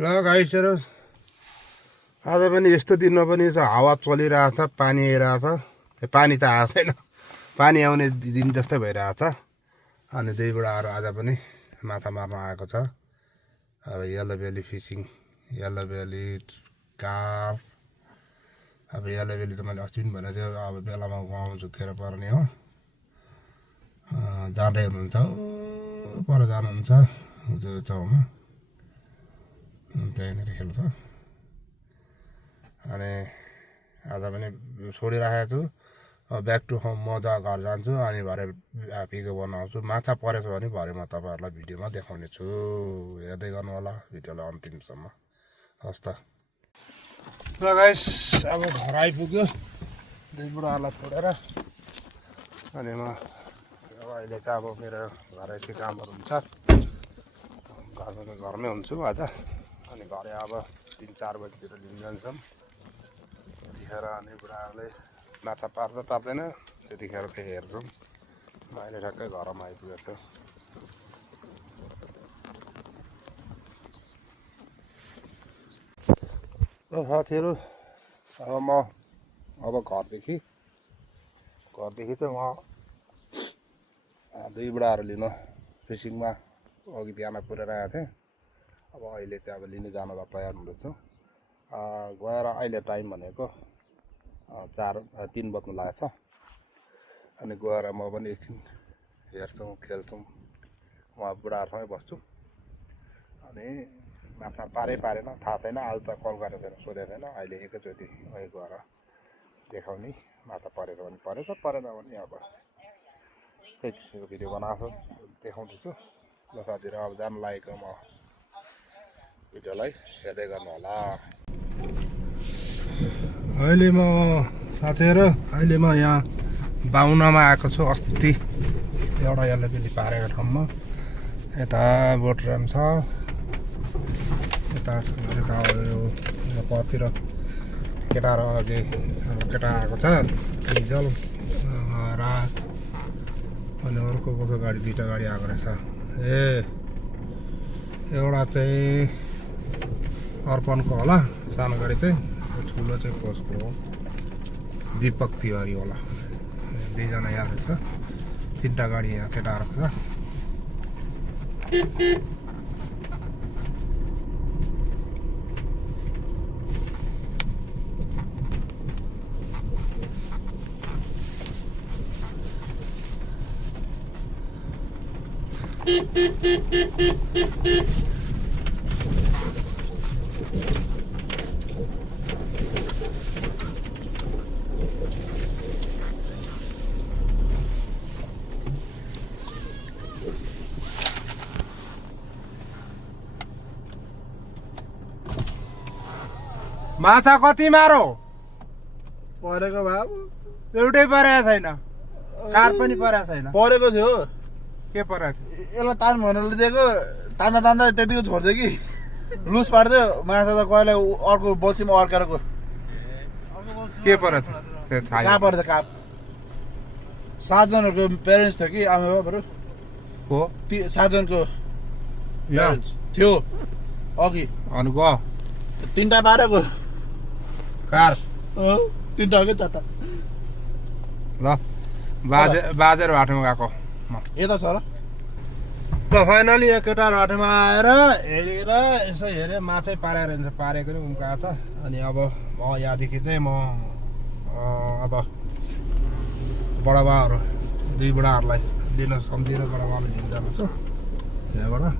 ल गाइसहरू आज पनि यस्तो दिनमा पनि हावा चलिरहेछ, पानी आइरहेछ। पानी त आएको छैन, पानी आउने दिन जस्तै भइरहेछ। अनि दुई बुढाहरू आज पनि माछा मार्न आएको छ। अब येल्लो बेली फिसिङ, येल्लो बेली कार। अब येल्लो बेली त मैले अस्ति पनि भनेको थियो, अब बेलामा गाउँ झुकेर पर्ने हो। जाँदै हुनुहुन्छ, पर जानुहुन्छ जो ठाउँमा त्यहीँनिर खेल्छ। अनि आज पनि छोडिराखेको छु। ब्याक टु होम म घर जान्छु, अनि भरे भिडियो बनाउँछु। माछा परेछ भने भरे म तपाईँहरूलाई भिडियोमा देखाउने छु। हेर्दै गर्नु होला भिडियोलाई अन्तिमसम्म। हस् त ल गाइस, अब घर आइपुग्यो दुई बुढाहरूलाई छोडेर। अनि म अहिले त अब मेरो घरैसी कामहरू हुन्छ, घरमै हुन्छु आज। अनि घरे अब 3-4 बजीतिर लिन जान्छौँ। त्यतिखेर अनि बुढाहरूले माछा पार्छ पार्दैन त्यतिखेर चाहिँ हेर्छौँ। म अहिले ठ्याक्कै घरमा आइपुगेको छु। ल साथीहरू, अब घरदेखि चाहिँ म दुई बुढाहरू लिन फिसिङमा अघि बिहान पुऱ्याइरहेको थिएँ। अब अहिले चाहिँ अब लिनु जानलाई तयार हुँदैछु। गएर अहिले टाइम भनेको 3 बज्नु लागेको छ। अनि गएर म पनि एकछिन हेर्छौँ, खेल्छौँ। म बुढाहरूसँगै बस्छु। अनि माछा पारेन थाहा छैन, आज त कल गरेको छैन, सोधेको छैन। अहिले एकैचोटि गएर देखाउने। माछा परेछ भने परेछ, परेन भने अब त्यही किसिमको भिडियो बनाएको देखाउँदैछु। ल साथीहरू, अब जानु लागेको म भिडियोलाई हेर्दै गर्नु होला। अहिले म यहाँ बाहुनामा आएको छु। अस्ति एउटा यसले पनि पारेको ठाउँमा यता बोटराम छ, यता यो परतिर केटाहरू अघि केटा आएको छ, हिजल राज। अनि अर्को कसो गाडी, 2टा गाडी आएको रहेछ। एउटा चाहिँ अर्पणको होला सानो गाडी चाहिँ, ठुलो चाहिँ कसको हो, दिपक तिवारी होला। 2जना यहाँ रहेछ, 3टा गाडी यहाँ केटाहरूको छ। माछा कति मारो परेको बाबु एउटै परेको छैन, कार पनि परेको छैन। परेको थियो, के परेको थियो? यसलाई तान भनेर दिएको, तान्दा त्यतिको छोडिदियो कि लुज पारिदियो। माछा त कहिले अर्को बल्छीमा अड्काएर गयो। के परेको थियो? कहाँ परेछ? काप 7 जनाहरूको प्यारेन्ट्स थियो कि आमा बाबाहरू हो, 7 जनको प्यारेन्ट्स थियो अघि। अनि गयो 3टा पारेको कार, 3टा हो कि 4टा। ल बाजेर बाटोमा गएको म यता छ र। ल फाइनली यहाँ केटाहरू बाटोमा आएर हेरेर यसो हेरेँ, माछै पारेर हुन्छ, पारेको नि उम्काएको छ। अनि अब म यहाँदेखि चाहिँ म अब बडाबाहरू दुई बुढाहरूलाई लिन सम्झिएर बडाबालाई लिन जानु छु। यहाँबाट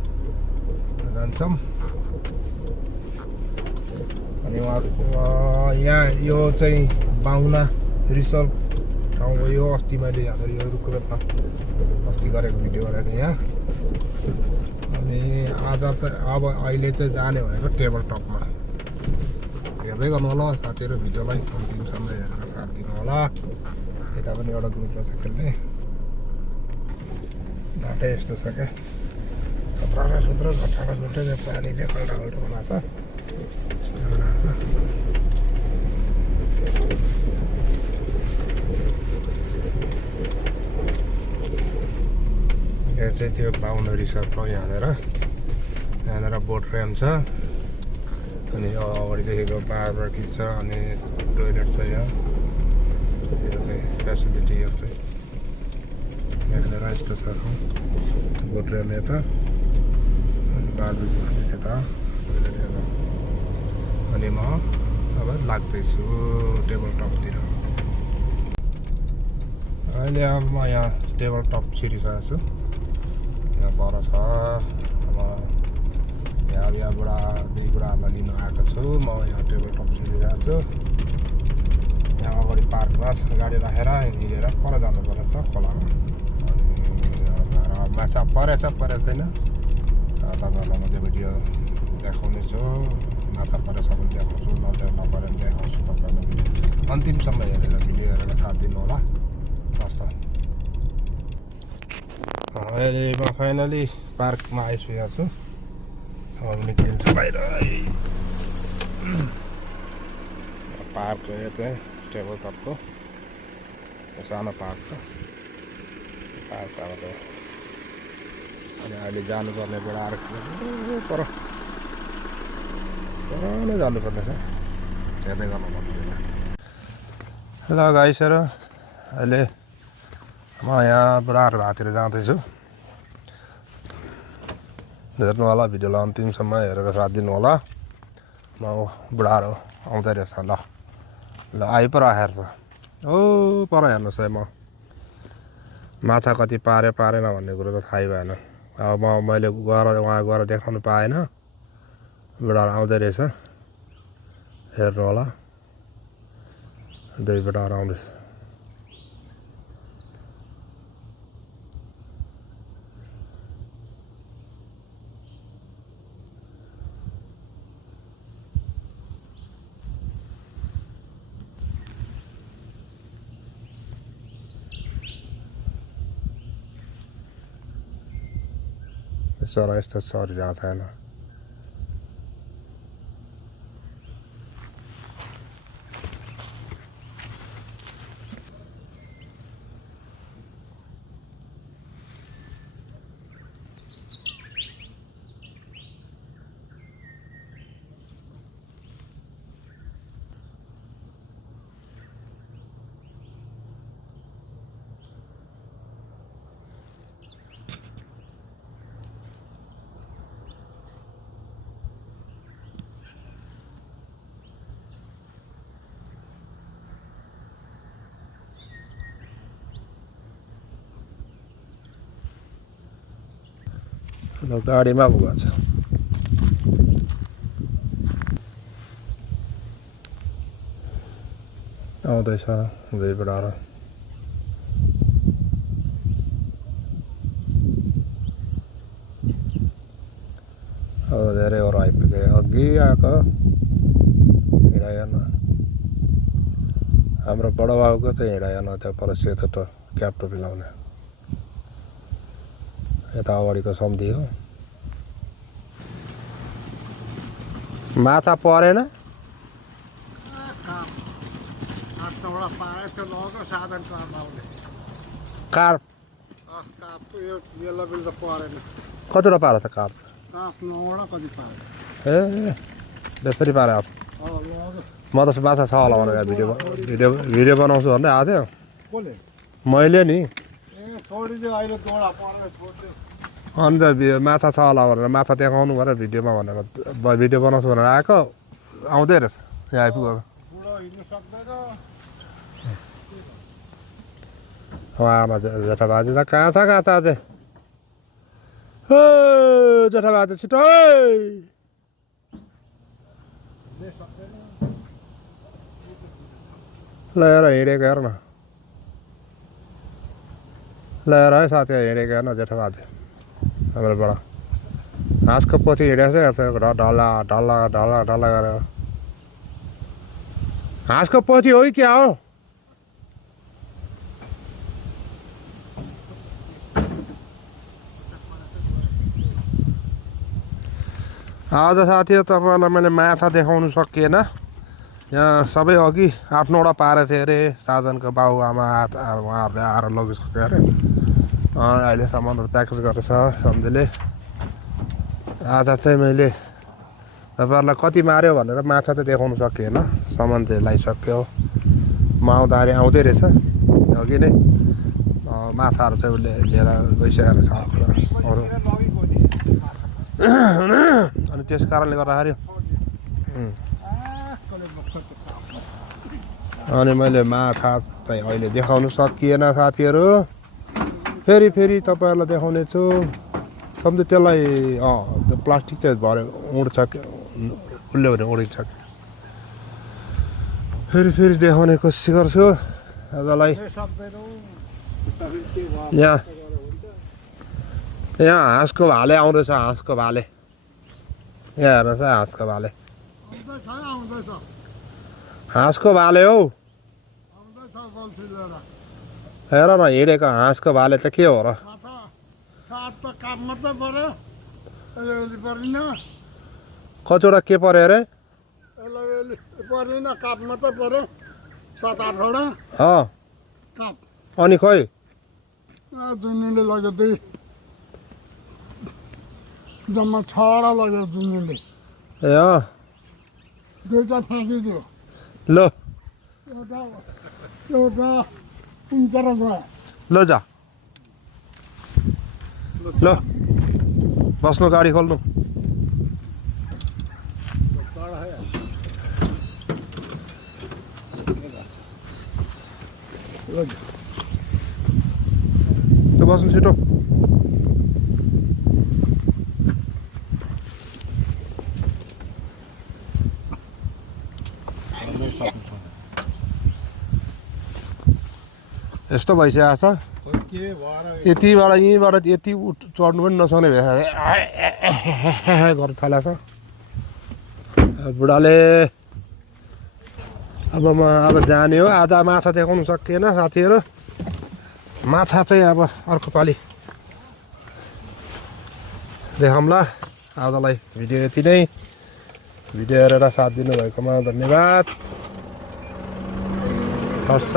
जान्छौँ। अनि यहाँ यो चाहिँ बाहुना रिसल्ट ठाउँ हो। यो अस्ति मैले यहाँ यो रुखमा अस्ति गरेको भिडियो गरेको थिएँ यहाँ। अनि आज त अब अहिले चाहिँ जाने भनेको टेबल टपमा। हेर्दै गर्नु होला साथीहरू, भिडियोलाई अन्तिमसम्म हेरेर साथ दिनु होला। यता पनि एउटा ग्रुपमा छ खेल्ने। बाटो यस्तो छ क्या, खतरा घटाएर घुट्टै पानीले खल्टा बनाएको छ। यो चाहिँ त्यो बाहुना रिसर्ट हो। यहाँनिर बोट ऱ्याम छ। अनि अगाडि देखेको बारबेकी छ अनि टोइलेट छ यहाँ यो चाहिँ फेसिलिटी यो चाहिँ यहाँनिर यस्तो छ गोट्रेल यता अनि बारबेकी खाने त्यता टोइलेट यता अनि म अब लाग्दैछु टेबल टपतिर अहिले अब म यहाँ टेबल टप छिरिसकेको छु यहाँ पर छ अब यहाँ दुई बुढाहरूलाई लिन आएको छु म यहाँ टेबल टप छिरिरहेको छु यहाँ अगाडि पार्कमा गाडी राखेर हिँडेर पर जानुपर्ने छ खोलामा अनि माछा परेको छैन तपाईँहरूलाई म त्यो भिडियो देखाउने छु माछा परेछ भने देखाउँछु नपरे पनि देखाउँछु तपाईँहरूलाई भिडियो अन्तिमसम्म हेरेर भिडियो हेरेर साथ दिनु होला हस् त अहिले म फाइनली पार्कमा आइसकेको छु अब निक्लिन्छु बाहिर पार्क हो यो चाहिँ टेबल टपको सानो पार्क छ पार्क अब अनि अहिले जानुपर्ने बेला पर नै जानुपर्ने छ हेर्दै गर्नु भन्दैन ल गाइसहरू अहिले म यहाँ बुढाहरू हातेर जाँदैछु हेर्नु होला भिडियोलाई अन्तिमसम्म हेरेर साथ दिनु होला म बुढाहरू आउँदै रहेछ ल आइपराखेर छ ओ पर हेर्नुहोस् है म माछा कति पारेन भन्ने कुरो त थाहै भएन अब मैले वहाँ गएर देखाउनु पाएन बुढाहरू आउँदै रहेछ हेर्नु होला दुई बुढाहरू आउँदैछ चरा यस्तो चरिरहेको छैन ल गाडीमा पो गएको छ आउँदैछ दुई बुढाहरू अब धेरैवटा आइपुगे अघि आएको हिँडाएन हाम्रो बडो बाबुको चाहिँ हिँडाएन त्यो पर सेतो त क्याप टोपी लाउने यता अगाडिको सम्धी हो माछा परेन कार्प कतिवटा पारा छ कार्प ए बेसरी पारे अब म त माछा छ होला भनेर भिडियो बनाउँछु भन्दै आएको थियो मैले नि अन्त माछा छ होला भनेर माछा देखाउनु भनेर भिडियोमा भनेर भिडियो बनाउँछु भनेर आएको आउँदै रहेछ यहाँ आइपुग्यो आमा जेठा बाजे त कहाँ छ अझै जेठा बाजे छिटो लिएर हिँडेको हेर न लिएर है साथी हिँडेको हेर्न जेठा बाजे हाम्रोबाट हाँसको पछि हिँडेको छ ढल्ला ढल्ला ढल्ला ढल्ला गरेर हाँसको पछि हो कि क्या हो आज साथीहरू तपाईँहरूलाई मैले माछा देखाउनु सकिएन यहाँ सबै अघि 8-9वटा पारेको थिएँ अरे साधनको बाउ आमा उहाँहरूले आएर लगिसक्यो अरे अहिले सामानहरू प्याकेज गरेछ सम्झिले आज चाहिँ मैले तपाईँहरूलाई कति माऱ्यो भनेर माछा त देखाउनु सकिएन सामान चाहिँ लगाइसक्यो म आउँदाखेरि आउँदै रहेछ अघि नै माछाहरू चाहिँ उसले लिएर गइसकेको छ अरू अनि त्यस कारणले गर्दाखेरि अनि मैले माछा चाहिँ अहिले देखाउनु सकिएन साथीहरू फेरि तपाईँहरूलाई देखाउने छु कम्ती त्यसलाई त्यो प्लास्टिक चाहिँ भरे उड्छ उसले भने उडिन्छ फेरि देखाउने कोसिस गर्छु आजलाई यहाँ हाँसको भाले आउँदैछ हाँसको भाले यहाँ हेर्नुहोस् है हाँसको भाले हाँसको भाले हौ हेर न हिँडेको हाँसको भाले त के हो र कतिवटा के पर्यो अरे अनि खोइ जुनुले लग्यो दुई जम्मा 6वटा लग्यो जुनुले ए दुईटा फ्याँकिदियो ल एउटा उम्केर गयो ल जा ल बस्नु गाडी खोल्नु बस्नु छिटो यस्तो भइसकेको छ यतिबाट यहीँबाट यति चढ्नु पनि नसक्ने भएछ गर्नु थालेको छ बुढाले अब जाने हो आधा माछा देखाउनु सकिएन साथीहरू माछा चाहिँ अब अर्को पालि देखाउँला आजलाई भिडियो यति नै भिडियो हेरेर साथ दिनुभएकोमा धन्यवाद हस्त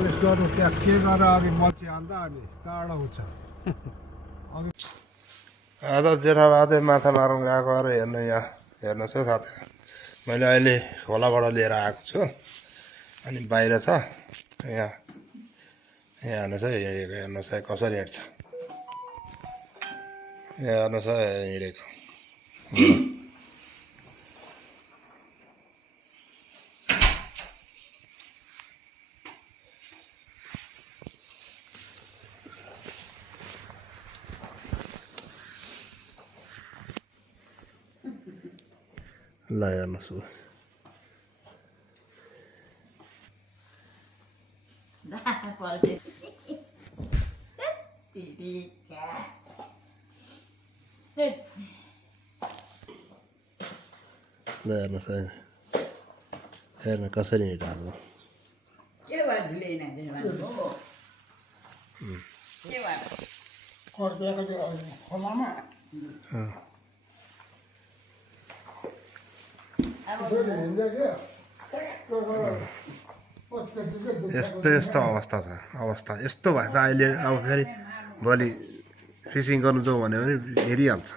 मालिस गर्नु त्यहाँ के गरेर अघि मची हाल्दा अनि टाढो हुन्छ आज जेठाबादे माछा मारौँ गएको अरे हेर्नु यहाँ हेर्नुहोस् है साथी मैले अहिले खोलाबाट लिएर आएको छु अनि बाहिर छ यहाँ हेर्नुहोस् है हिँडेको हेर्नुहोस् है कसरी हिँड्छ यहाँ हेर्नुहोस् है हिँडेको ल हेर्नुहोस् ल हेर्नुहोस् है हेर्नु कसरी हिँडिरहेको खोलामा यस्तो अवस्था छ अवस्था यस्तो भए त अहिले अब फेरि भोलि फिसिङ गर्नु जाउँ भन्यो भने हिँडिहाल्छ